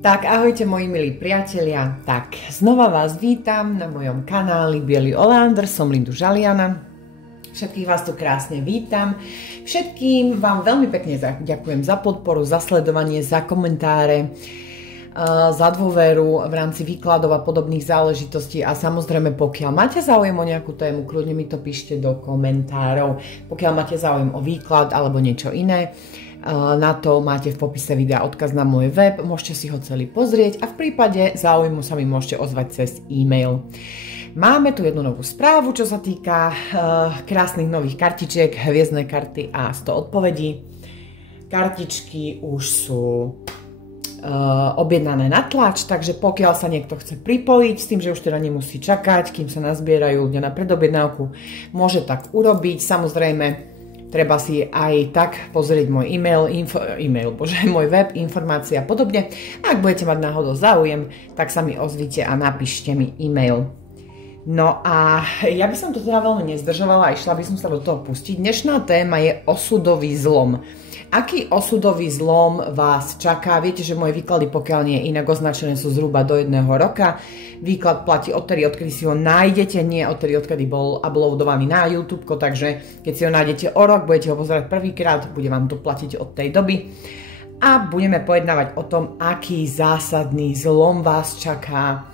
Tak ahojte moji milí priatelia, tak znova vás vítam na mojom kanáli Bielý Oleander, som Lindu Žaliana. Všetkých vás tu krásne vítam. Všetkým vám veľmi pekne ďakujem za podporu, za sledovanie, za komentáre, za dôveru v rámci výkladov a podobných záležitostí a samozrejme pokiaľ máte záujem o nejakú tému, kľudne mi to píšte do komentárov. Pokiaľ máte záujem o výklad alebo niečo iné, na to máte v popise videa odkaz na môj web, môžete si ho celý pozrieť a v prípade záujmu sa mi môžete ozvať cez e-mail. Máme tu jednu novú správu, čo sa týka krásnych nových kartičiek, hviezdne karty a 100 odpovedí. Kartičky už sú objednané na tlač, takže pokiaľ sa niekto chce pripojiť s tým, že už teda nemusí čakať, kým sa nazbierajú ľudia na predobjednávku, môže tak urobiť. Samozrejme, treba si aj tak pozrieť môj môj web, informácie a podobne. Ak budete mať náhodou záujem, tak sa mi ozvite a napíšte mi e-mail. No a ja by som to teda veľmi nezdržovala a išla by som sa do toho pustiť. Dnešná téma je osudový zlom. Aký osudový zlom vás čaká? Viete, že moje výklady, pokiaľ nie je inak označené, sú zhruba do 1 roka. Výklad platí odkedy si ho nájdete, nie odkedy bol uploadovaný na YouTube, takže keď si ho nájdete o rok, budete ho pozerať prvýkrát, bude vám to platiť od tej doby. A budeme pojednávať o tom, aký zásadný zlom vás čaká,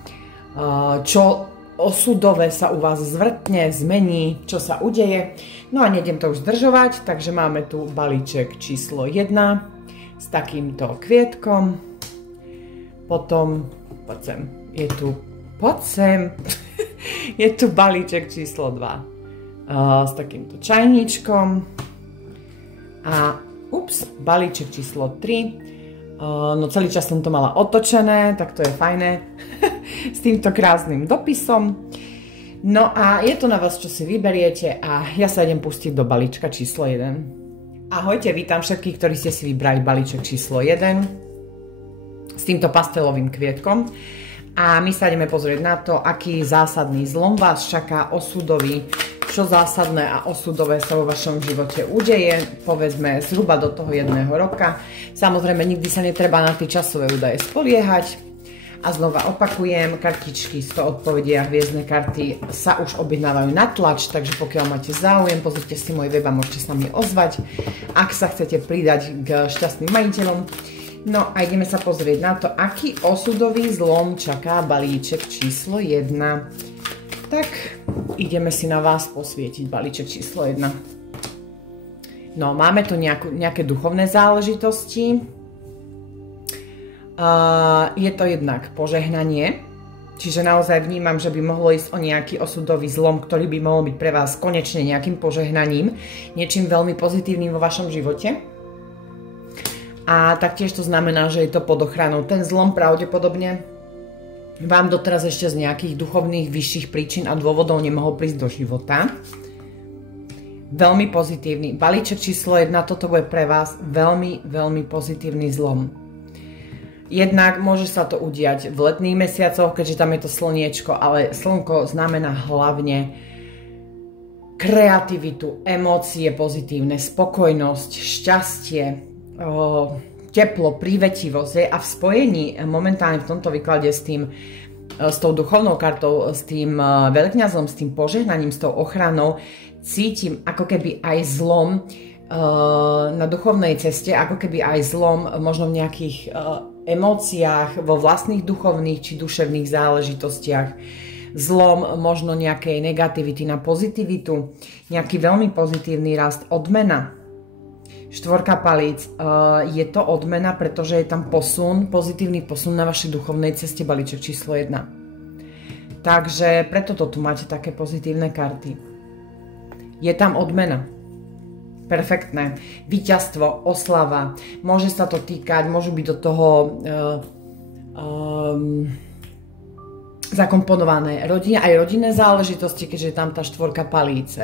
čo osudové sa u vás zvrtne, zmení, čo sa udeje. No a nejdem to už zdržovať, takže máme tu balíček číslo 1 s takýmto kvietkom. Potom, poď sem, je tu balíček číslo 2 s takýmto čajníčkom a balíček číslo 3. No celý čas som to mala otočené, tak to je fajné, s týmto krásnym dopisom. No a je to na vás, čo si vyberiete a ja sa idem pustiť do balíčka číslo 1. Ahojte, vítam všetkých, ktorí ste si vybrali balíček číslo 1 s týmto pastelovým kvietkom. A my sa ideme pozrieť na to, aký zásadný zlom vás čaká, osudový, čo zásadné a osudové sa vo vašom živote udeje, povedzme zhruba do toho 1 roka. Samozrejme, nikdy sa netreba na tie časové údaje spoliehať. A znova opakujem, kartičky 100 odpovedí a hviezdne karty sa už objednávajú na tlač, takže pokiaľ máte záujem, pozrite si môj web a môžete sa mi ozvať, ak sa chcete pridať k šťastným majiteľom. No a ideme sa pozrieť na to, aký osudový zlom čaká balíček číslo 1. Tak ideme si na vás posvietiť balíček číslo 1. No, máme tu nejaké duchovné záležitosti. Je to jednak požehnanie, čiže naozaj vnímam, že by mohlo ísť o nejaký osudový zlom, ktorý by mohol byť pre vás konečne nejakým požehnaním, niečím veľmi pozitívnym vo vašom živote. A taktiež to znamená, že je to pod ochranou. Ten zlom pravdepodobne vám doteraz ešte z nejakých duchovných vyšších príčin a dôvodov nemohol prísť do života. Veľmi pozitívny. Balíček číslo 1, toto bude pre vás veľmi, veľmi pozitívny zlom. Jednak môže sa to udiať v letných mesiacoch, keďže tam je to slniečko, ale slnko znamená hlavne kreativitu, emócie pozitívne, spokojnosť, šťastie, teplo, prívetivosť a v spojení momentálne v tomto výklade s tou duchovnou kartou, s tým veľkňazom, s tým požehnaním, s tou ochranou, cítim ako keby aj zlom na duchovnej ceste, ako keby aj zlom možno v nejakých emóciách, vo vlastných duchovných či duševných záležitostiach, zlom možno nejakej negativity na pozitivitu, nejaký veľmi pozitívny rast, odmena. 4 palíc, je to odmena, pretože je tam posun, pozitívny posun na vašej duchovnej ceste, balíček číslo 1. Takže preto to tu máte také pozitívne karty. Je tam odmena. Perfektné. Víťazstvo, oslava. Môže sa to týkať, môžu byť do toho zakomponované rodine, aj rodinné záležitosti, keďže je tam tá 4 palíc.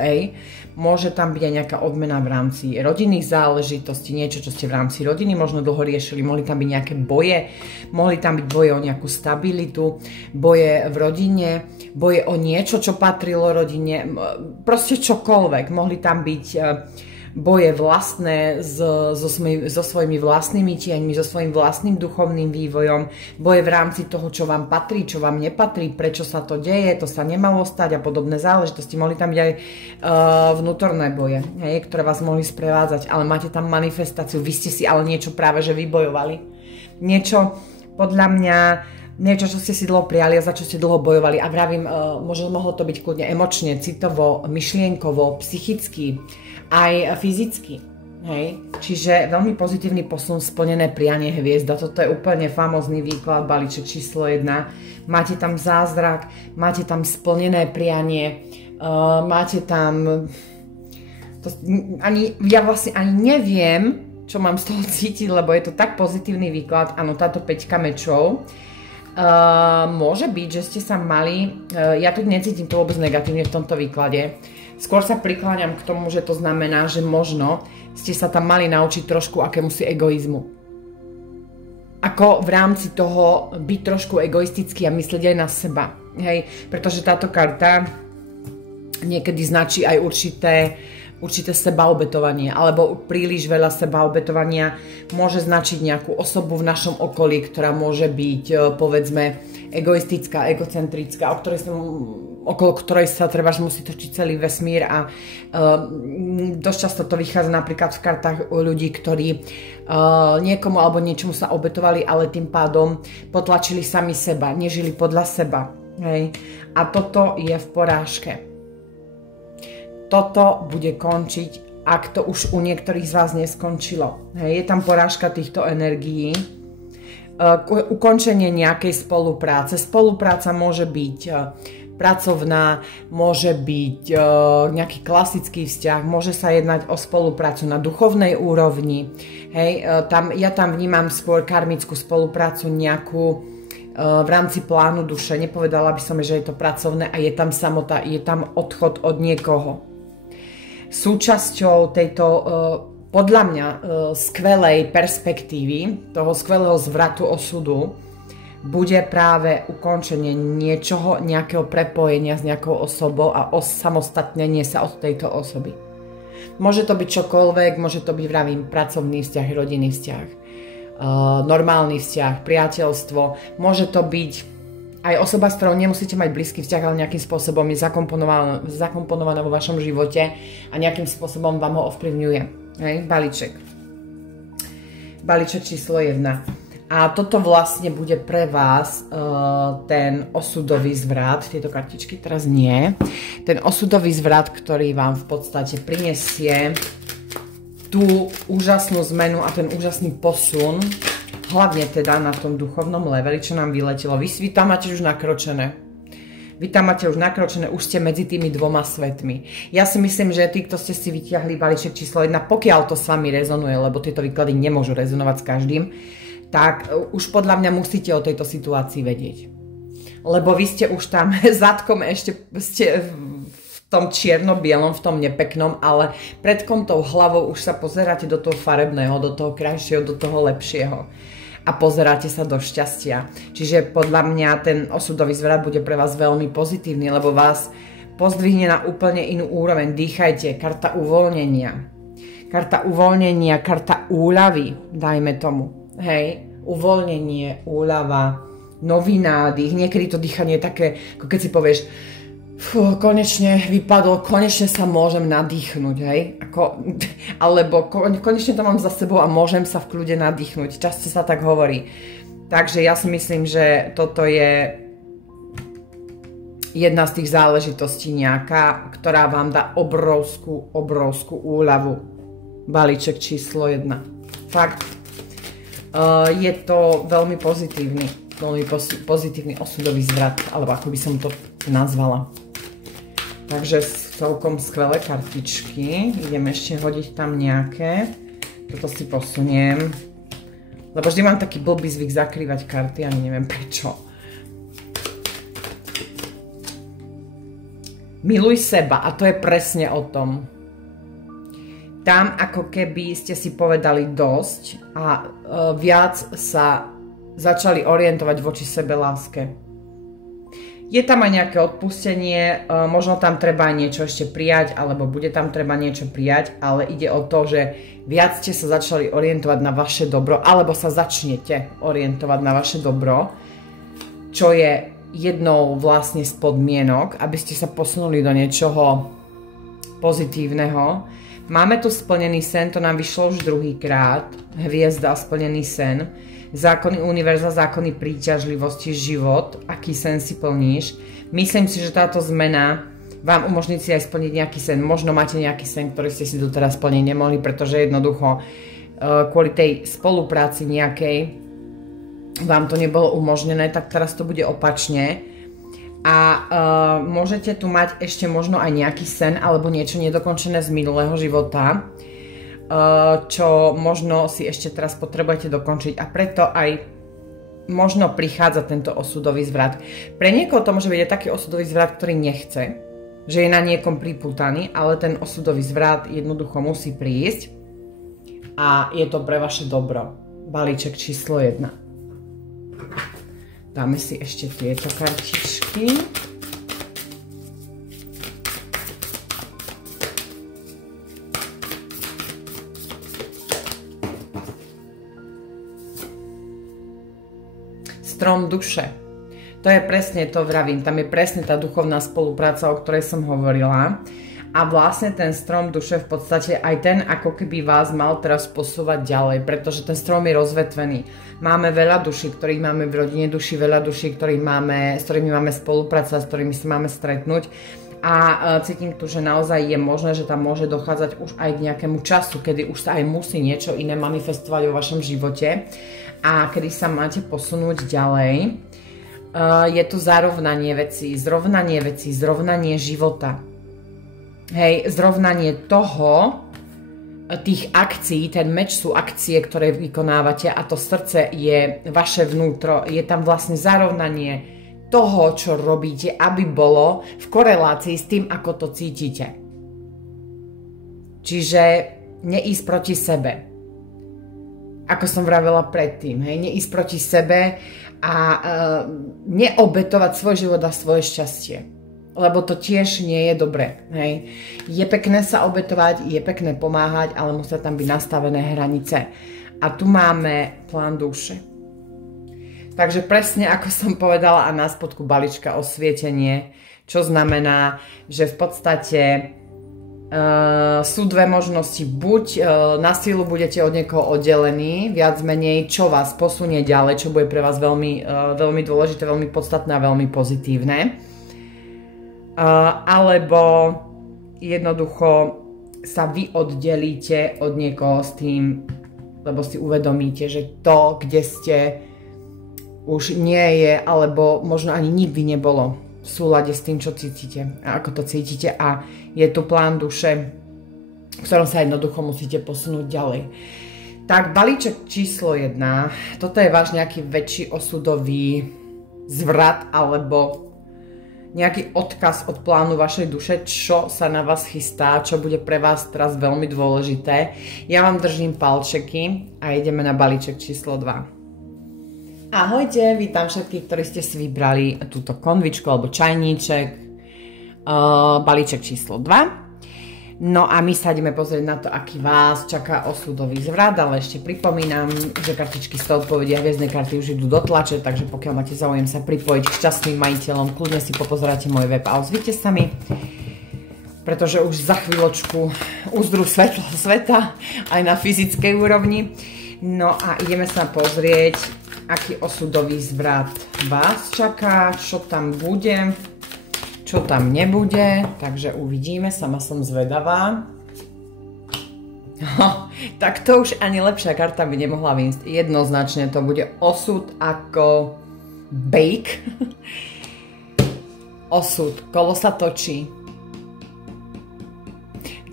Môže tam byť aj nejaká odmena v rámci rodinných záležitostí, niečo, čo ste v rámci rodiny možno dlho riešili. Mohli tam byť nejaké boje, mohli tam byť boje o nejakú stabilitu, boje v rodine, boje o niečo, čo patrilo rodine, proste čokoľvek. Mohli tam byť boje vlastné so svojimi vlastnými tieňmi, so svojím vlastným duchovným vývojom, boje v rámci toho, čo vám patrí, čo vám nepatrí, prečo sa to deje, to sa nemalo stať a podobné záležitosti. Mohli tam byť aj vnútorné boje, hej, ktoré vás mohli sprevádzať, ale máte tam manifestáciu, vy ste si ale niečo práve že vybojovali. Niečo, podľa mňa, niečo, čo ste si dlho prijali a za čo ste dlho bojovali. A vravím, mohlo to byť kľudne emočne, citovo, myšlienkovo, psychicky, aj fyzicky. Hej? Čiže veľmi pozitívny posun, splnené prianie hviezda. Toto je úplne famózny výklad, balíček číslo 1. Máte tam zázrak, máte tam splnené prianie, máte tam... ja vlastne ani neviem, čo mám z toho cítiť, lebo je to tak pozitívny výklad. Áno, táto 5 mečov. Môže byť, že ste sa mali, ja tu necítim to vôbec negatívne v tomto výklade, skôr sa prikláňam k tomu, že to znamená, že možno ste sa tam mali naučiť trošku akémusi egoizmu. Ako v rámci toho byť trošku egoistický a myslieť aj na seba. Hej? Pretože táto karta niekedy značí aj určité sebaobetovanie, alebo príliš veľa sebaobetovania môže značiť nejakú osobu v našom okolí, ktorá môže byť, povedzme, egoistická, egocentrická, okolo ktorej sa treba musí točiť celý vesmír a dosť často to vychádza napríklad v kartách ľudí, ktorí niekomu alebo niečomu sa obetovali, ale tým pádom potlačili sami seba, nežili podľa seba. Hej? A toto je v porážke. Toto bude končiť, ak to už u niektorých z vás neskončilo. Hej, je tam porážka týchto energií, ukončenie nejakej spolupráce. Spolupráca môže byť pracovná, môže byť nejaký klasický vzťah, môže sa jednať o spoluprácu na duchovnej úrovni. Hej, ja tam vnímam skôr karmickú spoluprácu nejakú v rámci plánu duše. Nepovedala by som, že je to pracovné a je tam samota, je tam odchod od niekoho. Súčasťou tejto, podľa mňa, skvelej perspektívy, toho skvelého zvratu osudu, bude práve ukončenie niečoho, nejakého prepojenia s nejakou osobou a osamostatnenie sa od tejto osoby. Môže to byť čokoľvek, môže to byť, vravím, pracovný vzťah, rodinný vzťah, normálny vzťah, priateľstvo, môže to byť aj osoba, s ktorou nemusíte mať blízky vzťah, ale nejakým spôsobom je zakomponovaná vo vašom živote a nejakým spôsobom vám ho ovplyvňuje. Hej? Balíček. Balíček číslo 1. A toto vlastne bude pre vás ten osudový zvrat. Tieto kartičky teraz nie. Ten osudový zvrat, ktorý vám v podstate prinesie tú úžasnú zmenu a ten úžasný posun, hlavne teda na tom duchovnom leveli, čo nám vyletelo. Vy tam máte už nakročené. Vy tam máte už nakročené, už ste medzi tými dvoma svetmi. Ja si myslím, že tí, kto ste si vytiahli balíček číslo 1, pokiaľ to s vami rezonuje, lebo tieto výklady nemôžu rezonovať s každým, tak už podľa mňa musíte o tejto situácii vedieť. Lebo vy ste už tam zadkom ešte ste v tom čierno-bielom, v tom nepeknom, ale predkom tou hlavou už sa pozeráte do toho farebného, do toho krajšieho, do toho lepšieho. A pozeráte sa do šťastia. Čiže podľa mňa ten osudový zvrat bude pre vás veľmi pozitívny, lebo vás pozdvihne na úplne inú úroveň. Dýchajte, karta uvoľnenia. Karta uvoľnenia, karta úľavy, dajme tomu. Hej, uvoľnenie, úľava, nový nádych. Niekedy to dýchanie je také, ako keď si povieš, konečne vypadlo, konečne sa môžem nadýchnuť, hej? Alebo konečne to mám za sebou a môžem sa v kľude nadýchnuť. Často sa tak hovorí. Takže ja si myslím, že toto je jedna z tých záležitostí nejaká, ktorá vám dá obrovskú úľavu. Balíček číslo 1. Fakt. Je to veľmi pozitívny osudový zvrat, alebo ako by som to nazvala. Takže celkom skvelé kartičky. Idem ešte hodiť tam nejaké. Toto si posuniem. Lebo vždy mám taký blbý zvyk zakrývať karty, ani neviem prečo. Miluj seba, a to je presne o tom. Tam ako keby ste si povedali dosť a viac sa začali orientovať voči sebe láske. Je tam aj nejaké odpustenie, možno tam treba niečo ešte prijať, alebo bude tam treba niečo prijať, ale ide o to, že viac ste sa začali orientovať na vaše dobro, alebo sa začnete orientovať na vaše dobro, čo je jednou vlastne z podmienok, aby ste sa posunuli do niečoho pozitívneho. Máme tu splnený sen, to nám vyšlo už druhýkrát, hviezda, splnený sen. Zákony univerza, zákony príťažlivosti, život, aký sen si plníš. Myslím si, že táto zmena vám umožní si aj splniť nejaký sen. Možno máte nejaký sen, ktorý ste si doteraz splniť nemohli, pretože jednoducho kvôli tej spolupráci nejakej vám to nebolo umožnené, tak teraz to bude opačne. A môžete tu mať ešte možno aj nejaký sen alebo niečo nedokončené z minulého života, čo možno si ešte teraz potrebujete dokončiť a preto aj možno prichádza tento osudový zvrat. Pre niekoho to môže byť aj taký osudový zvrat, ktorý nechce, že je na niekom pripútaný, ale ten osudový zvrat jednoducho musí prísť a je to pre vaše dobro. Balíček číslo 1. Dáme si ešte tieto kartičky. Strom duše. To je presne to, vravím, tam je presne tá duchovná spolupráca, o ktorej som hovorila. A vlastne ten strom duše v podstate aj ten ako keby vás mal teraz posúvať ďalej, pretože ten strom je rozvetvený. Máme veľa duší, ktorých máme v rodine duši, veľa duší, s ktorými máme spolupracovať, s ktorými sa máme stretnúť. A cítim tu, že naozaj je možné, že tam môže dochádzať už aj k nejakému času, kedy už sa aj musí niečo iné manifestovať vo vašom živote a kedy sa máte posunúť ďalej. Je tu zarovnanie vecí, zrovnanie života. Hej, zrovnanie toho, tých akcií, ten meč sú akcie, ktoré vykonávate a to srdce je vaše vnútro, je tam vlastne zarovnanie toho, čo robíte, aby bolo v korelácii s tým, ako to cítite. Čiže neísť proti sebe. Ako som vravela predtým, hej, neísť proti sebe a neobetovať svoj život a svoje šťastie. Lebo to tiež nie je dobré, hej. Je pekné sa obetovať, je pekné pomáhať, ale musia tam byť nastavené hranice. A tu máme plán duše. Takže presne ako som povedala a na spodku balíčka osvietenie, čo znamená, že v podstate sú dve možnosti. Buď na silu budete od niekoho oddelení, viac menej, čo vás posunie ďalej, čo bude pre vás veľmi, veľmi dôležité, veľmi podstatné a veľmi pozitívne. Alebo jednoducho sa vy oddelíte od niekoho s tým, lebo si uvedomíte, že to, kde ste, už nie je, alebo možno ani nikdy nebolo v súlade s tým, čo cítite a ako to cítite a je tu plán duše, v ktorom sa jednoducho musíte posunúť ďalej. Tak balíček číslo 1, toto je váš nejaký väčší osudový zvrat alebo nejaký odkaz od plánu vašej duše, čo sa na vás chystá, čo bude pre vás teraz veľmi dôležité. Ja vám držím palčeky a ideme na balíček číslo 2. Ahojte, vítam všetkých, ktorí ste si vybrali túto konvičku alebo čajníček, balíček číslo 2. No a my sa ideme pozrieť na to, aký vás čaká osudový zvrat, ale ešte pripomínam, že kartičky z toho odpovedia hviezdne karty už idú do tlače, takže pokiaľ máte záujem sa pripojiť k šťastným majiteľom, kľudne si popozeráte môj web a ozvite sa mi, pretože už za chvíľočku uzdrú svetlo sveta aj na fyzickej úrovni. No a ideme sa pozrieť, aký osudový zvrat vás čaká, čo tam bude, čo tam nebude, takže uvidíme, sama som zvedavá. Tak to už ani lepšia karta by nemohla výjsť. Jednoznačne to bude osud ako bake. Osud, kolo sa točí.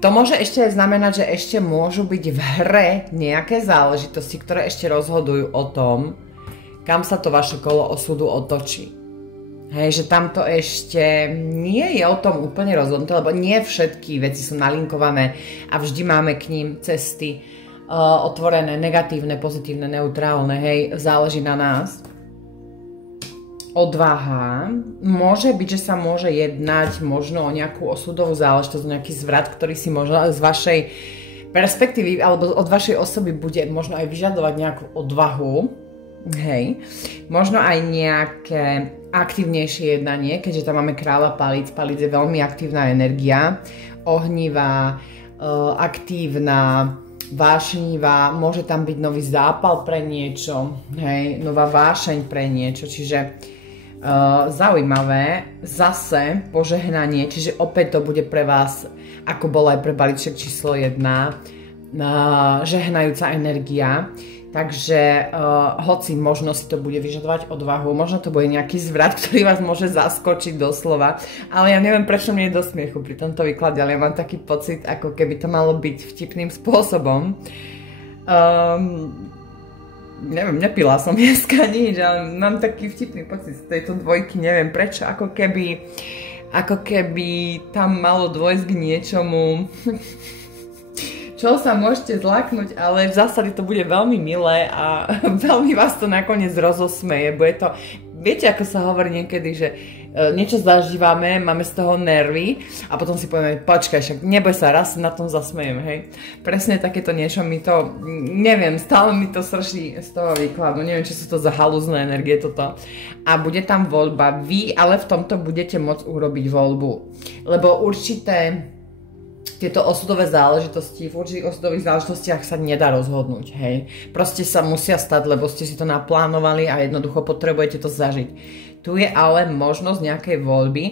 To môže ešte aj znamenať, že ešte môžu byť v hre nejaké záležitosti, ktoré ešte rozhodujú o tom, kam sa to vaše kolo osudu otočí. Hej, že tamto ešte nie je o tom úplne rozhodnuté, lebo nie všetky veci sú nalinkované a vždy máme k ním cesty otvorené, negatívne, pozitívne, neutrálne, hej, záleží na nás. odvaha. Môže byť, že sa môže jednať možno o nejakú osudovú záležitosť, nejaký zvrat, ktorý si možno z vašej perspektívy alebo od vašej osoby bude možno aj vyžadovať nejakú odvahu. Hej. Možno aj nejaké aktívnejšie jednanie, keďže tam máme kráľa palíc. Palíc je veľmi aktívna energia, ohnivá, aktívna, vášnivá, môže tam byť nový zápal pre niečo, hej, nová vášeň pre niečo, čiže zaujímavé, zase požehnanie, čiže opäť to bude pre vás, ako bolo aj pre balíček číslo 1, žehnajúca energia, takže hoci možno si to bude vyžadovať odvahu, možno to bude nejaký zvrat, ktorý vás môže zaskočiť doslova, ale ja neviem, prečo mne je do smiechu pri tomto výklade, ale ja mám taký pocit, ako keby to malo byť vtipným spôsobom. Neviem, nepila som dneska nič, ale mám taký vtipný pocit z tejto dvojky, neviem prečo, ako keby tam malo dôjsť k niečomu, čo sa môžete zlaknúť, ale v zásade to bude veľmi milé a veľmi vás to nakoniec rozosmeje. Bude to, viete, ako sa hovorí niekedy, že niečo zažívame, máme z toho nervy a potom si povieme, počkaj, však neboj sa, raz na tom zasmejem, hej. Presne takéto niečo mi to, neviem, stále mi to srší z toho výkladu, neviem, či sú to za halúzne energie toto. A bude tam voľba, vy ale v tomto budete môcť urobiť voľbu, lebo určité tieto osudové záležitosti, v určitých osudových záležitostiach sa nedá rozhodnúť, hej. Proste sa musia stať, lebo ste si to naplánovali a jednoducho potrebujete to zažiť. Tu je ale možnosť nejakej voľby,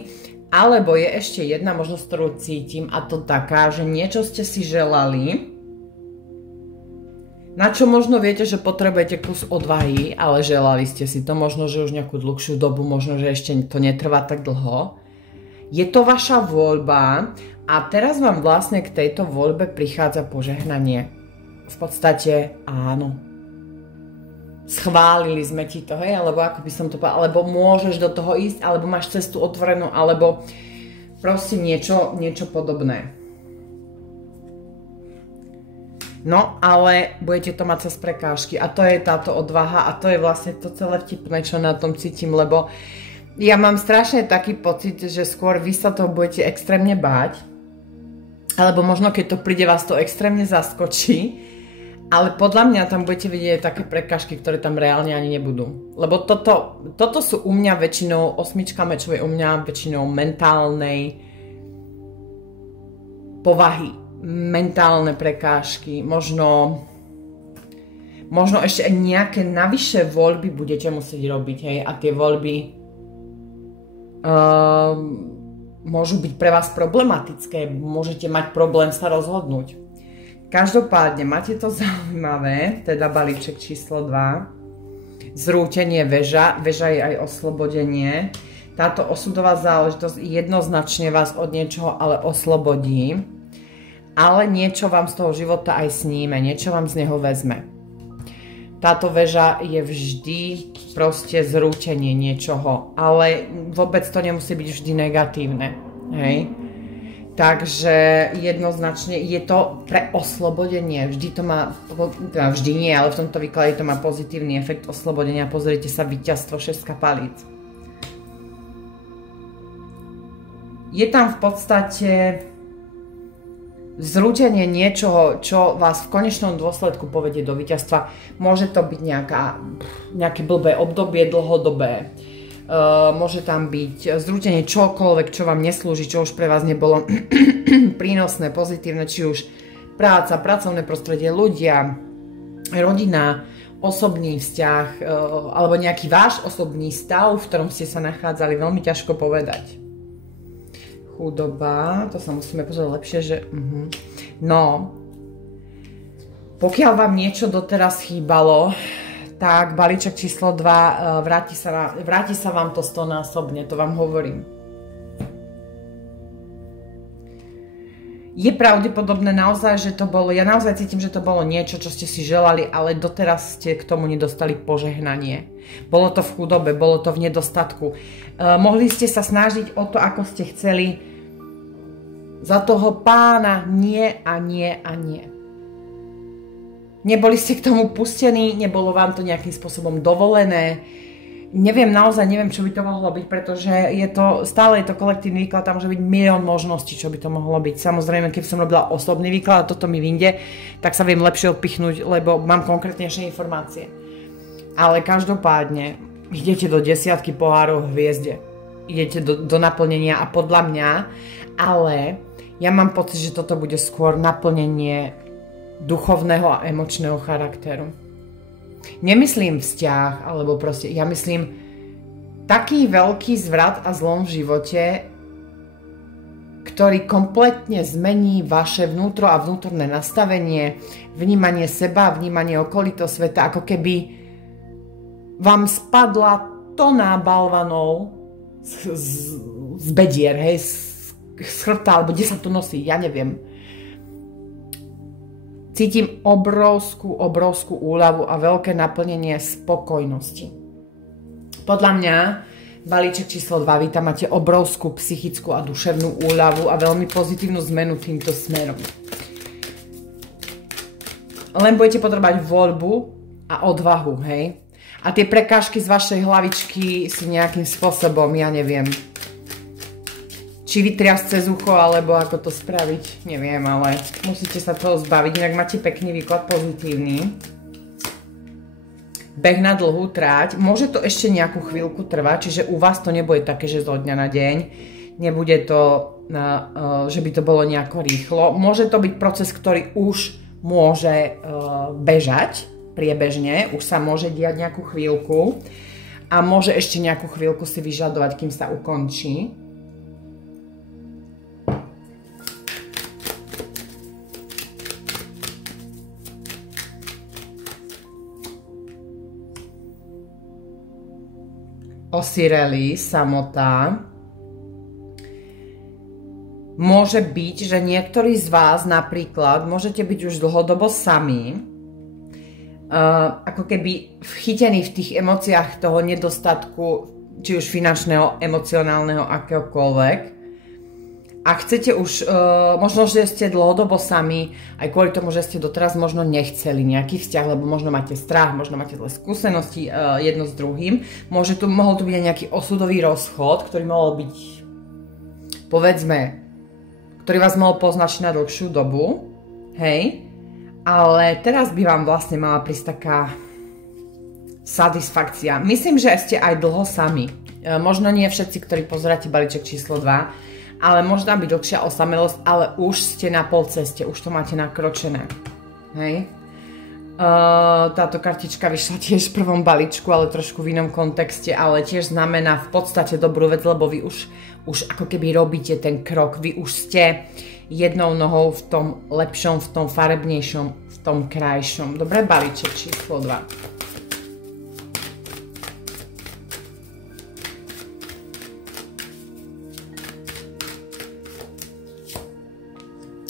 alebo je ešte jedna možnosť, ktorú cítim, a to taká, že niečo ste si želali, na čo možno viete, že potrebujete kus odvahy, ale želali ste si to, možno, že už nejakú dlhšiu dobu, možno, že ešte to netrvá tak dlho. Je to vaša voľba a teraz vám vlastne k tejto voľbe prichádza požehnanie. V podstate áno. Schválili sme ti to, hej, alebo ako by som to povedala, alebo môžeš do toho ísť, alebo máš cestu otvorenú, alebo proste niečo podobné. No, ale budete to mať cez prekážky a to je táto odvaha a to je vlastne to celé vtipné, čo na tom cítim, lebo ja mám strašne taký pocit, že skôr vy sa toho budete extrémne báť, alebo možno keď to príde, vás to extrémne zaskočí, ale podľa mňa tam budete vidieť také prekážky, ktoré tam reálne ani nebudú. Lebo toto sú u mňa väčšinou, osmička mečov je u mňa väčšinou mentálnej povahy, mentálne prekážky, možno ešte aj nejaké navyše voľby budete musieť robiť, hej, a tie voľby môžu byť pre vás problematické, môžete mať problém sa rozhodnúť. Každopádne máte to zaujímavé, teda balíček číslo 2, zrútenie väža, väža je aj oslobodenie. Táto osudová záležitosť jednoznačne vás od niečoho ale oslobodí, ale niečo vám z toho života aj sníme, niečo vám z neho vezme. Táto väža je vždy proste zrútenie niečoho, ale vôbec to nemusí byť vždy negatívne, hej? Takže jednoznačne je to pre oslobodenie, vždy to má, vždy nie, ale v tomto výklade to má pozitívny efekt oslobodenia. Pozrite sa, víťazstvo, 6 palíc. Je tam v podstate zrútenie niečoho, čo vás v konečnom dôsledku povedie do víťazstva. Môže to byť nejaké blbé obdobie, dlhodobé. Môže tam byť zrútenie čokoľvek, čo vám neslúži, čo už pre vás nebolo prínosné, pozitívne, či už práca, pracovné prostredie, ľudia, rodina, osobný vzťah, alebo nejaký váš osobný stav, v ktorom ste sa nachádzali, veľmi ťažko povedať. Chudoba, to sa musíme pozrieť lepšie, že... No, pokiaľ vám niečo doteraz chýbalo, tak balíček číslo 2, vráti sa vám to 100-násobne, to vám hovorím. Je pravdepodobné naozaj, že to bolo, ja naozaj cítim, že to bolo niečo, čo ste si želali, ale doteraz ste k tomu nedostali požehnanie. Bolo to v chudobe, bolo to v nedostatku. Mohli ste sa snažiť o to, ako ste chceli. Za toho pána nie a nie a nie. Neboli ste k tomu pustení, nebolo vám to nejakým spôsobom dovolené, naozaj neviem, čo by to mohlo byť, pretože stále je to kolektívny výklad, tam môže byť milión možností, čo by to mohlo byť. Samozrejme, keď som robila osobný výklad a toto mi vyjde, tak sa viem lepšie odpichnúť, lebo mám konkrétnejšie informácie. Ale každopádne, idete do desiatky pohárov v hviezde. Idete do naplnenia a podľa mňa, ale ja mám pocit, že toto bude skôr naplnenie duchovného a emočného charakteru. Nemyslím vzťah, alebo proste, ja myslím taký veľký zvrat a zlom v živote, ktorý kompletne zmení vaše vnútro a vnútorné nastavenie, vnímanie seba, vnímanie okolitého sveta, ako keby vám spadla tona balvanov z bedier, hej, z chrbta, alebo kde sa to nosí, ja neviem. Cítim obrovskú úľavu a veľké naplnenie spokojnosti. Podľa mňa balíček číslo 2, vy tam máte obrovskú psychickú a duševnú úľavu a veľmi pozitívnu zmenu týmto smerom. Len budete potrebovať voľbu a odvahu, hej? A tie prekážky z vašej hlavičky si nejakým spôsobom, ja neviem, či vytriasť cez ucho, alebo ako to spraviť, neviem, ale musíte sa toho zbaviť, inak máte pekný výklad, pozitívny. Beh na dlhú tráť, môže to ešte nejakú chvíľku trvať, čiže u vás to nebude také, že zo dňa na deň, nebude to, že by to bolo nejako rýchlo. Môže to byť proces, ktorý už môže bežať priebežne, už sa môže diať nejakú chvíľku a môže ešte nejakú chvíľku si vyžadovať, kým sa ukončí. Osireli, samota. Môže byť, že niektorí z vás napríklad môžete byť už dlhodobo sami, ako keby chytení v tých emóciách toho nedostatku, či už finančného, emocionálneho, akéhokoľvek. A chcete už, možno, že ste dlhodobo sami, aj kvôli tomu, že ste doteraz možno nechceli nejaký vzťah, lebo možno máte strach, možno máte zlé skúsenosti jedno s druhým. Mohol tu byť aj nejaký osudový rozchod, ktorý mohol byť, povedzme, ktorý vás mohol poznačiť na dlhšiu dobu, hej? Ale teraz by vám vlastne mala prísť taká satisfakcia. Myslím, že ste aj dlho sami. Možno nie všetci, ktorí pozeráte balíček číslo 2, ale možno byť dlhšia osamelosť, ale už ste na pol ceste, už to máte nakročené. Hej? Táto kartička vyšla tiež v prvom balíčku, ale trošku v inom kontexte, ale tiež znamená v podstate dobrú vec, lebo vy už ako keby robíte ten krok, vy už ste jednou nohou v tom lepšom, v tom farebnejšom, v tom krajšom. Dobre, balíček číslo 2.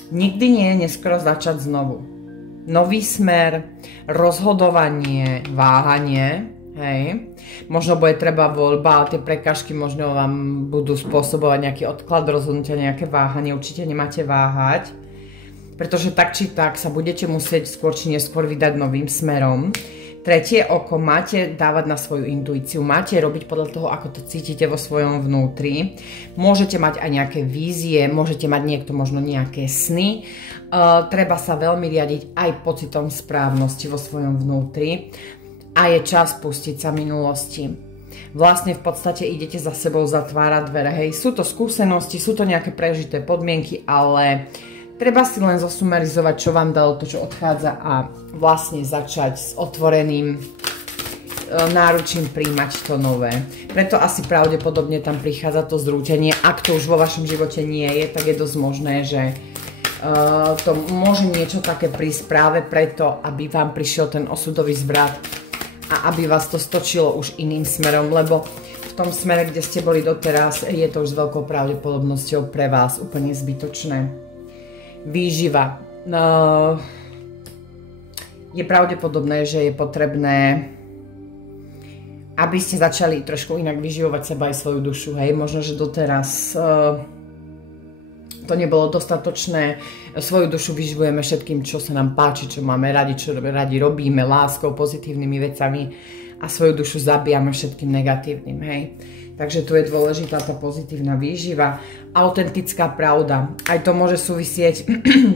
Nikdy nie je neskoro začať znovu. Nový smer, rozhodovanie, váhanie, hej. Možno bude treba voľba, ale tie prekážky možno vám budú spôsobovať nejaký odklad rozhodnutia, nejaké váhanie. Určite nemáte váhať, pretože tak či tak sa budete musieť skôr či neskôr vydať novým smerom. Tretie oko máte dávať na svoju intuíciu, máte robiť podľa toho, ako to cítite vo svojom vnútri. Môžete mať aj nejaké vízie, môžete mať niekto možno nejaké sny. Treba sa veľmi riadiť aj pocitom správnosti vo svojom vnútri a je čas pustiť sa minulosti. Vlastne v podstate idete za sebou zatvárať dvere. Hej, sú to skúsenosti, sú to nejaké prežité podmienky, ale treba si len zosumarizovať, čo vám dalo to, čo odchádza a vlastne začať s otvoreným náručím príjmať to nové. Preto asi pravdepodobne tam prichádza to zrútenie. Ak to už vo vašom živote nie je, tak je dosť možné, že to môže niečo také prísť práve preto, aby vám prišiel ten osudový zvrat a aby vás to stočilo už iným smerom, lebo v tom smere, kde ste boli doteraz, je to už s veľkou pravdepodobnosťou pre vás úplne zbytočné. Výživa. Je pravdepodobné, že je potrebné, aby ste začali trošku inak vyživovať seba aj svoju dušu. Hej, možno, že doteraz to nebolo dostatočné. Svoju dušu vyživujeme všetkým, čo sa nám páči, čo máme radi, čo radi robíme, láskou, pozitívnymi vecami. a svoju dušu zabíjame všetkým negatívnym, hej. Takže tu je dôležitá tá pozitívna výživa, autentická pravda. Aj to môže súvisieť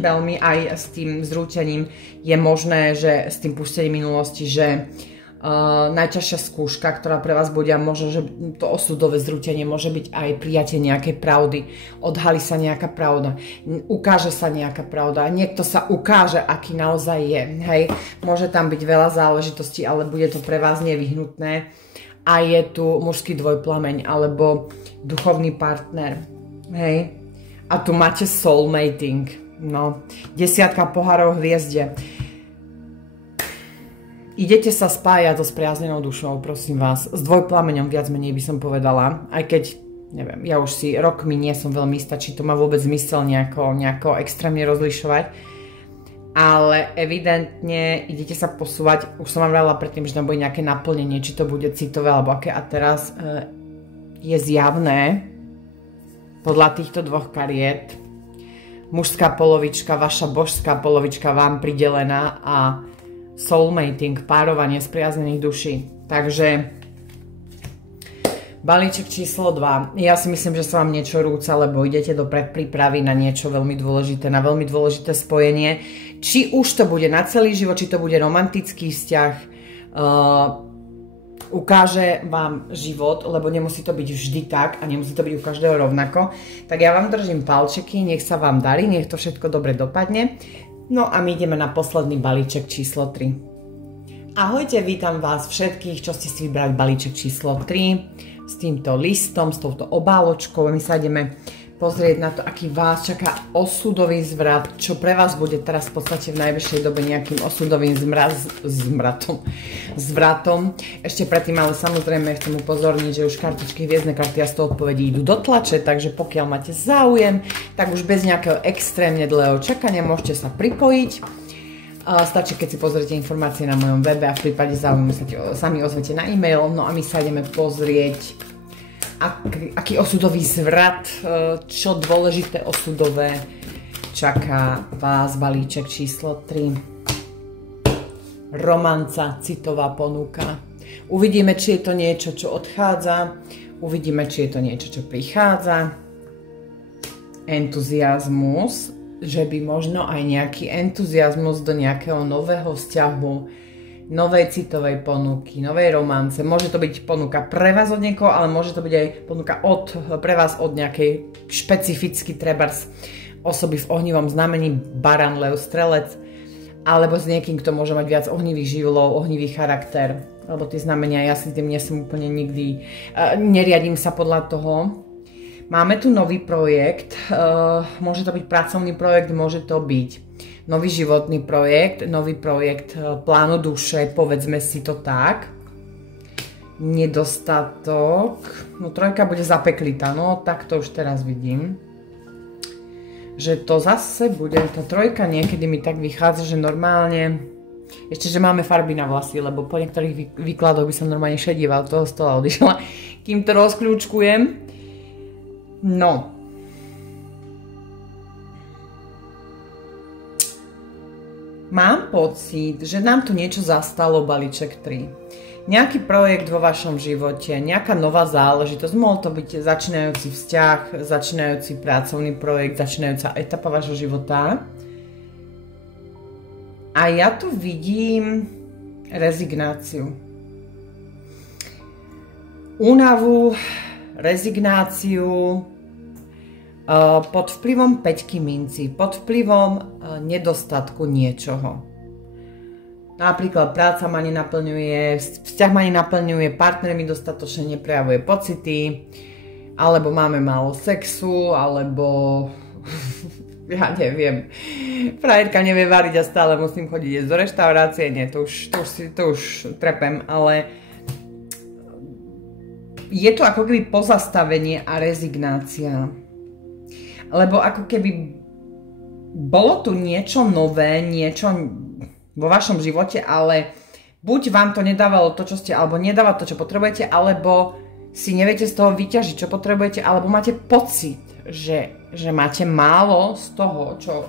veľmi aj s tým zrútením. Je možné, že s tým pustením minulosti, že najťažšia skúška, ktorá pre vás bude, a možno, že to osudové zrútenie môže byť aj prijatie nejakej pravdy. Odhalí sa nejaká pravda, ukáže sa nejaká pravda, niekto sa ukáže, aký naozaj je. Hej, môže tam byť veľa záležitostí, ale bude to pre vás nevyhnutné. A je tu mužský dvojplameň alebo duchovný partner. Hej, a tu máte soulmating. No, 10 pohárov hviezde. Idete sa spájať so spriaznenou dušou, prosím vás, s dvojplameňom viac menej by som povedala, aj keď, neviem, ja už si rokmi nie som veľmi istá, či to má vôbec zmysel nejako extrémne rozlišovať, ale evidentne idete sa posúvať, už som vám vravela predtým, že tam bude nejaké naplnenie, či to bude citové alebo aké, a teraz je zjavné, podľa týchto dvoch kariet, mužská polovička, vaša božská polovička vám pridelená a soulmating, párovanie spriaznených duší. Takže balíček číslo 2. Ja si myslím, že sa vám niečo rúca, lebo idete do predprípravy na niečo veľmi dôležité, na veľmi dôležité spojenie. Či už to bude na celý život, či to bude romantický vzťah, ukáže vám život, lebo nemusí to byť vždy tak a nemusí to byť u každého rovnako. Tak ja vám držím palčeky, nech sa vám darí, nech to všetko dobre dopadne. No a my ideme na posledný balíček číslo 3. Ahojte, vítam vás všetkých, čo ste si vybrali balíček číslo 3 s týmto listom, s touto obáločkou. My sa ideme pozrieť na to, aký vás čaká osudový zvrat, čo pre vás bude teraz v podstate v najbližšej dobe nejakým osudovým zvratom. Ešte predtým, ale samozrejme chcem upozorniť, že už kartičky, hviezdne karty a 100 odpovedí idú do tlače, takže pokiaľ máte záujem, tak už bez nejakého extrémne dlhého čakania môžete sa pripojiť. Stačí, keď si pozriete informácie na mojom webe a v prípade záujmu sa mi ozvete na e-mail. No a my sa ideme pozrieť, aký osudový zvrat, čo dôležité osudové čaká vás balíček číslo 3. Romanca, citová ponuka. Uvidíme, či je to niečo, čo odchádza. Uvidíme, či je to niečo, čo prichádza. Entuziasmus, že by možno aj nejaký entuziasmus do nejakého nového vzťahu, novej citovej ponuky, novej romance. Môže to byť ponuka pre vás od niekoho, ale môže to byť aj ponuka pre vás od nejakej špecificky trebárs osoby v ohnivom znamení, baran, lev, strelec, alebo s niekým, kto môže mať viac ohnivých živlov, ohnivý charakter, lebo tie znamenia, ja si tým nie som úplne nikdy, neriadím sa podľa toho. Máme tu nový projekt, môže to byť pracovný projekt, môže to byť nový životný projekt, nový projekt plánu duše, povedzme si to tak. Nedostatok, no trojka bude zapeklitá, no tak to už teraz vidím. Že to zase bude, tá trojka niekedy mi tak vychádza, že normálne, ešte, že máme farby na vlasy, lebo po niektorých výkladoch by som normálne šediva od toho stola odišla, kým to rozkľúčkujem. No. Mám pocit, že nám tu niečo zastalo balíček 3. Nejaký projekt vo vašom živote, nejaká nová záležitosť, mohol to byť začínajúci vzťah, začínajúci pracovný projekt, začínajúca etapa vašho života. A ja tu vidím rezignáciu. Únavu, rezignáciu, pod vplyvom päťky minci, pod vplyvom nedostatku niečoho. Napríklad práca ma nenaplňuje, vzťah ma nenaplňuje, partner mi dostatočne neprejavuje pocity, alebo máme málo sexu, alebo ja neviem, frajerka nevie variť a stále musím chodiť jesť do reštaurácie, nie, to už trepem, ale je to ako keby pozastavenie a rezignácia. Lebo ako keby bolo tu niečo nové, niečo vo vašom živote, ale buď vám to nedávalo to, čo ste, alebo nedáva to, čo potrebujete, alebo si neviete z toho vyťažiť, čo potrebujete, alebo máte pocit, že máte málo z toho, čo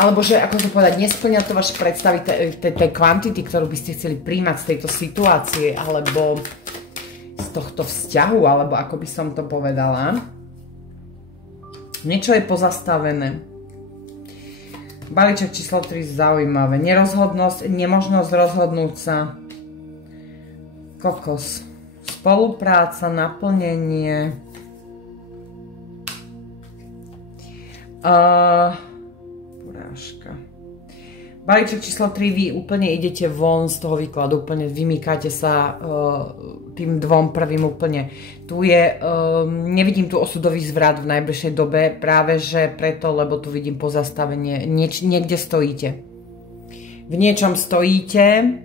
alebo že, ako to povedať, nesplňa to vaše predstavy tej kvantity, ktorú by ste chceli príjmať z tejto situácie, alebo z tohto vzťahu, alebo ako by som to povedala. Niečo je pozastavené. Balíček číslo 3 zaujímavé. Nerozhodnosť, nemožnosť rozhodnúť sa. Kokos. Spolupráca, naplnenie. Porážka. Balíček číslo 3, vy úplne idete von z toho výkladu, úplne vymýkate sa tým dvom prvým úplne. Tu je, nevidím tu osudový zvrat v najbližšej dobe, práve že preto, lebo tu vidím pozastavenie, niekde stojíte. V niečom stojíte,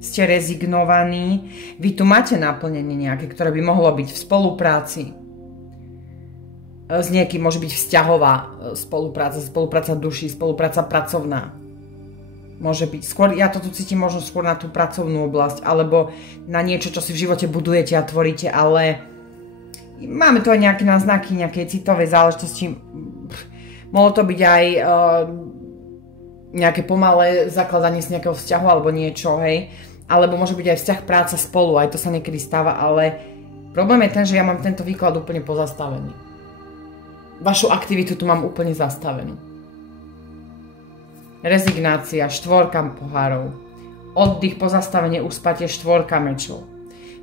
ste rezignovaní, vy tu máte naplnenie nejaké, ktoré by mohlo byť v spolupráci. S niekým môže byť vzťahová spolupráca duší, spolupráca pracovná. Môže byť. Skôr, ja to tu cítim možno skôr na tú pracovnú oblasť, alebo na niečo, čo si v živote budujete a tvoríte, ale máme tu aj nejaké náznaky, nejakej citovej záležitosti. Mohlo to byť aj nejaké pomalé zakladanie z nejakého vzťahu alebo niečo, hej. Alebo môže byť aj vzťah práca spolu, aj to sa niekedy stáva, ale problém je ten, že ja mám tento výklad úplne pozastavený. Vašu aktivitu tu mám úplne zastavenú. Rezignácia, štvorka pohárov. Oddych, pozastavenie, uspatie, štvorka mečov.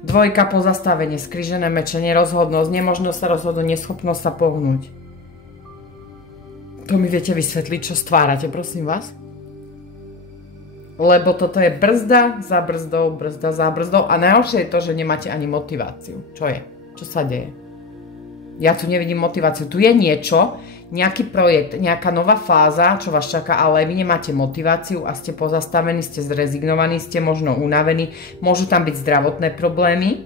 Dvojka, pozastavenie, skrižené meče, nerozhodnosť, nemožnosť sa rozhodnúť, neschopnosť sa pohnúť. To mi viete vysvetliť, čo stvárate, prosím vás? Lebo toto je brzda za brzdou, brzda za brzdou a najhoršie je to, že nemáte ani motiváciu. Čo je? Čo sa deje? Ja tu nevidím motiváciu. Tu je niečo, nejaký projekt, nejaká nová fáza, čo vás čaká, ale vy nemáte motiváciu a ste pozastavení, ste zrezignovaní, ste možno unavení, môžu tam byť zdravotné problémy,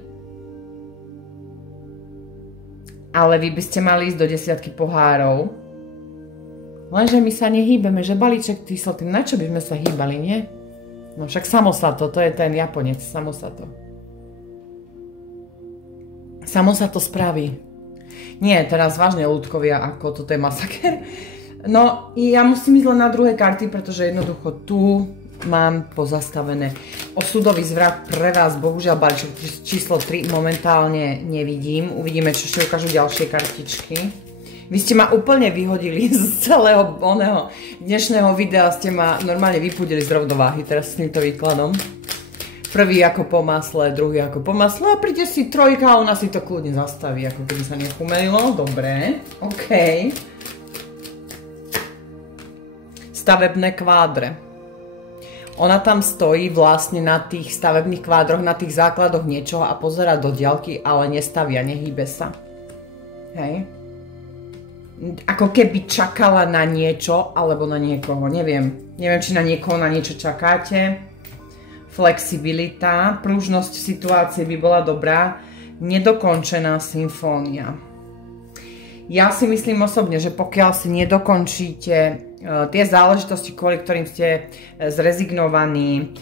ale vy by ste mali ísť do 10 pohárov. Lenže my sa nehýbeme, že balíček číslo 3, na čo by sme sa hýbali, nie? No však samosato, to je ten Japonec, samosato. Samo sa to spraví. Nie, teraz vážne ľudkovia, ako toto je masaker. No, ja musím ísť len na druhé karty, pretože jednoducho tu mám pozastavené. Osudový zvrat pre vás, bohužiaľ, balíček číslo 3 momentálne nevidím. Uvidíme, čo ešte ukážu ďalšie kartičky. Vy ste ma úplne vyhodili z celého oného dnešného videa, ste ma normálne vypudili z rovnováhy teraz s týmto výkladom. Prvý ako po masle, druhý ako po masle a príde si trojka a ona si to kľudne zastaví, ako keby sa nechumelilo. Dobre, OK. Stavebné kvádre. Ona tam stojí vlastne na tých stavebných kvádroch, na tých základoch niečoho a pozerá do diaľky, ale nestavia, nehýbe sa. Hej. Ako keby čakala na niečo alebo na niekoho, neviem. Neviem, či na niekoho, na niečo čakáte. Flexibilita, pružnosť situácie by bola dobrá, nedokončená symfónia. Ja si myslím osobne, že pokiaľ si nedokončíte tie záležitosti, kvôli ktorým ste zrezignovaní,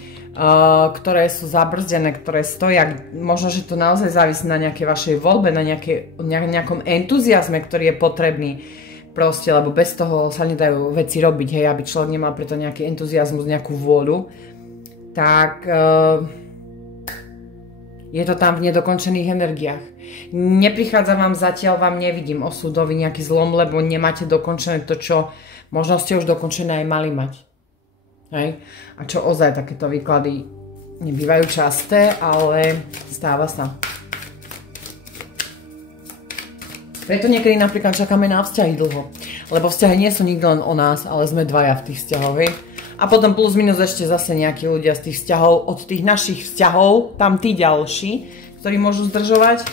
ktoré sú zabrzdené, ktoré stoja, možno, že to naozaj závisí na nejakej vašej voľbe, na nejakom entuziazme, ktorý je potrebný. Proste, lebo bez toho sa nedajú veci robiť, hej, aby človek nemal preto nejaký entuziazmus, nejakú vôľu. Tak je to tam v nedokončených energiách. Neprichádza vám zatiaľ, vám nevidím osudový nejaký zlom, lebo nemáte dokončené to, čo možno ste už dokončené aj mali mať. Hej? A čo ozaj takéto výklady nebývajú časté, ale stáva sa. Preto niekedy napríklad čakáme na vzťahy dlho. Lebo vzťahy nie sú nikto len o nás, ale sme dvaja v tých vzťahoch, hej? A potom plus minus ešte zase nejakí ľudia z tých vzťahov, od tých našich vzťahov, tam tí ďalší, ktorí môžu zdržovať.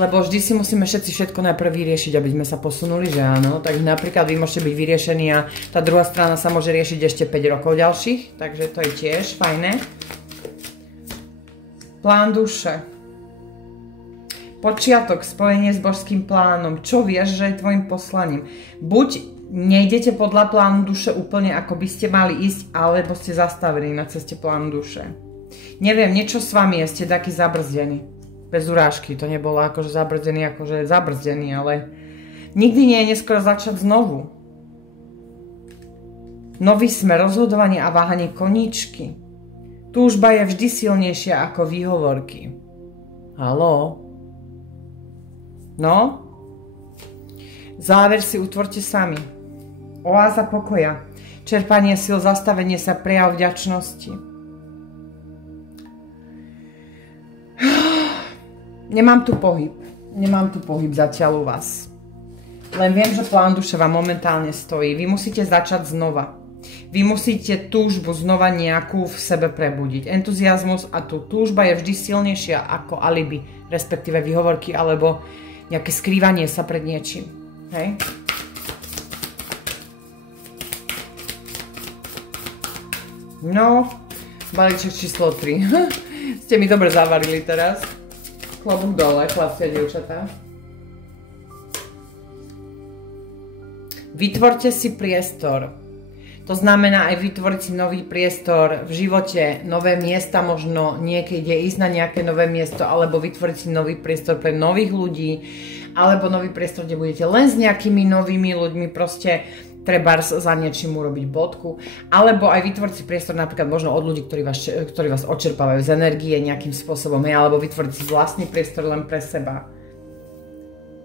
Lebo vždy si musíme všetci všetko najprv vyriešiť, aby sme sa posunuli, že áno. Tak napríklad vy môžete byť vyriešení a tá druhá strana sa môže riešiť ešte 5 rokov ďalších, takže to je tiež fajné. Plán duše. Počiatok, spojenie s božským plánom. Čo vieš, že je tvojim poslaním? Buď nejdete podľa plánu duše úplne ako by ste mali ísť, alebo ste zastavení na ceste plánu duše. Neviem, niečo s vami je, ste taký zabrzdení. Bez urážky, to nebolo akože zabrzdený, akože zabrzdený, ale nikdy nie je neskoro začať znovu. Nový smer, rozhodovanie a váhanie koníčky. Túžba je vždy silnejšia ako výhovorky. Haló? No? Záver si utvorte sami. Oáza pokoja. Čerpanie sil, zastavenie sa, prejav vďačnosti. Nemám tu pohyb. Nemám tu pohyb zatiaľ u vás. Len viem, že plán duše vám momentálne stojí. Vy musíte začať znova. Vy musíte túžbu znova nejakú v sebe prebudiť. Entuziasmus a tú túžba je vždy silnejšia ako alibi, respektíve výhovorky alebo nejaké skrývanie sa pred niečím. Hej? No, balíček číslo 3. Ste mi dobre zavarili teraz. Klobúk dole, chlapci a dievčatá. Vytvorte si priestor. To znamená aj vytvoriť si nový priestor v živote, nové miesta, možno niekde ísť na nejaké nové miesto, alebo vytvoriť si nový priestor pre nových ľudí, alebo nový priestor, kde budete len s nejakými novými ľuďmi, proste trebárs za niečím urobiť bodku, alebo aj vytvoriť si priestor napríklad možno od ľudí, ktorí vás odčerpávajú z energie nejakým spôsobom, alebo vytvoriť si vlastný priestor len pre seba.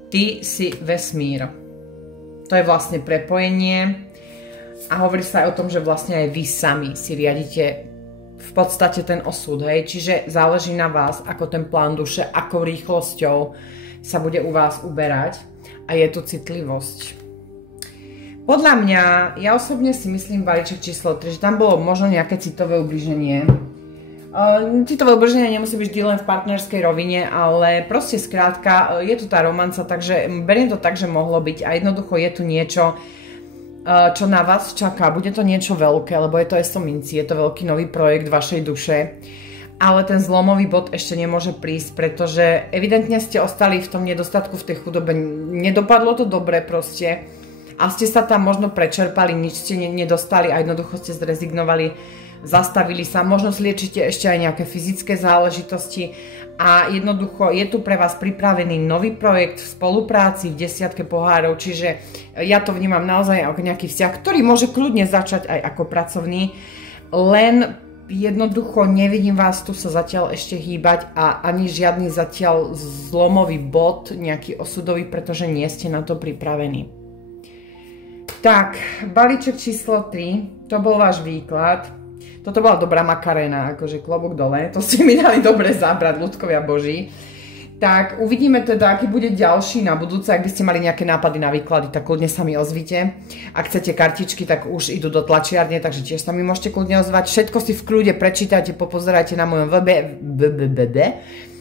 Ty si vesmír. To je vlastne prepojenie a hovorí sa aj o tom, že vlastne aj vy sami si riadite v podstate ten osud, hej, čiže záleží na vás, ako ten plán duše, akou rýchlosťou sa bude u vás uberať a je tu citlivosť. Podľa mňa, ja osobne si myslím balíček číslo 3, že tam bolo možno nejaké citové ubliženie. Citové ubliženie nemusí byť vždy len v partnerskej rovine, ale proste skrátka, je tu tá romanca, takže beriem to tak, že mohlo byť a jednoducho je tu niečo, čo na vás čaká. Bude to niečo veľké, lebo je to esto minci, je to veľký nový projekt vašej duše. Ale ten zlomový bod ešte nemôže prísť, pretože evidentne ste ostali v tom nedostatku, v tej chudobe. Nedopadlo to dobre proste. A ste sa tam možno prečerpali, nič ste nedostali a jednoducho ste zrezignovali, zastavili sa, možno sliečite ešte aj nejaké fyzické záležitosti a jednoducho je tu pre vás pripravený nový projekt v spolupráci v 10 pohárov, čiže ja to vnímam naozaj ako nejaký vzťah, ktorý môže kľudne začať aj ako pracovný, len jednoducho nevidím vás tu sa zatiaľ ešte hýbať a ani žiadny zatiaľ zlomový bod, nejaký osudový, pretože nie ste na to pripravení. Tak, balíček číslo 3, to bol váš výklad. Toto bola dobrá makaréna, akože klobúk dole. To ste mi dali dobre zabrať, ľudkovia boží. Tak, uvidíme teda, aký bude ďalší na budúce. Ak by ste mali nejaké nápady na výklady, tak kľudne sa mi ozvite. Ak chcete kartičky, tak už idú do tlačiarne, takže tiež sa mi môžete kľudne ozvať. Všetko si v kľude prečítajte, popozerajte na mojom webe.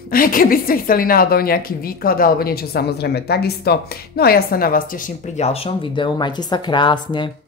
Aj keby ste chceli náhodou nejaký výklad alebo niečo, samozrejme takisto. No a ja sa na vás teším pri ďalšom videu. Majte sa krásne.